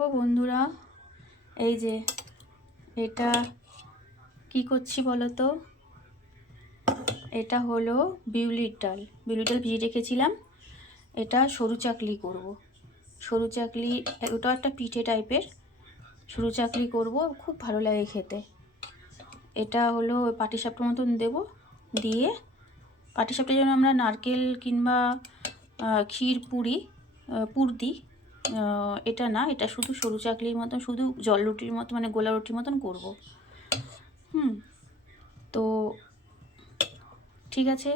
দেখো বন্ধুরা, এই যে এটা কি করছি বলো তো। এটা হলো বিউলির ডাল ভিজিয়ে রেখেছিলাম। এটা সরু চাকলি করব। সরু চাকলি, ওটা একটা পিঠে টাইপের সরু চাকলি করব, খুব ভালো লাগে খেতে। এটা হলো পাটিসাপটার মতন দেব, দিয়ে পাটিসাপটার জন্য আমরা নারকেল কিংবা ক্ষীর পুর দিই। এটা না, এটা শুধু সরু চাকলির মতন, শুধু জল রুটির মতো, মানে গোলা রুটির মতন করব। তো ঠিক আছে,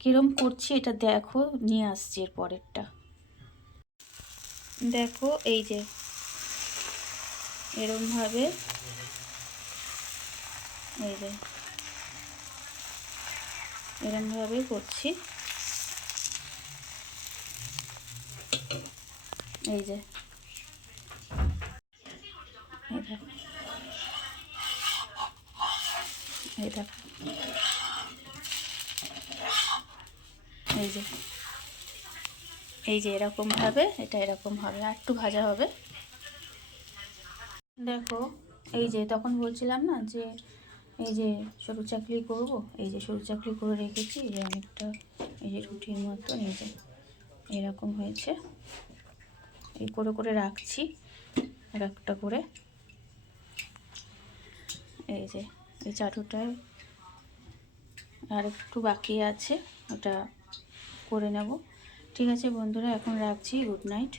কিরম করছি এটা দেখো, নিয়ে আসছি এর পরেরটা। দেখো এই যে এরমভাবে, এই যে এরমভাবে করছি। এই যে এটা এটা এই যে এরকমভাবে, এটা এরকম হবে, আর একটু ভাজা হবে। দেখো এই যে তখন বলছিলাম না যে এই যে সরু চাকলি করব, এই যে সরু চাকলি করে রেখেছি, এই যে অনেকটা, এই যে রুটির মতন, এই যে এরকম হয়েছে। এই করে করে রাখছি এক একটা করে। এই যে এই চাটুটায় আর একটু বাকি আছে, ওটা করে নেব। ঠিক আছে বন্ধুরা, এখন রাখছি। Good night.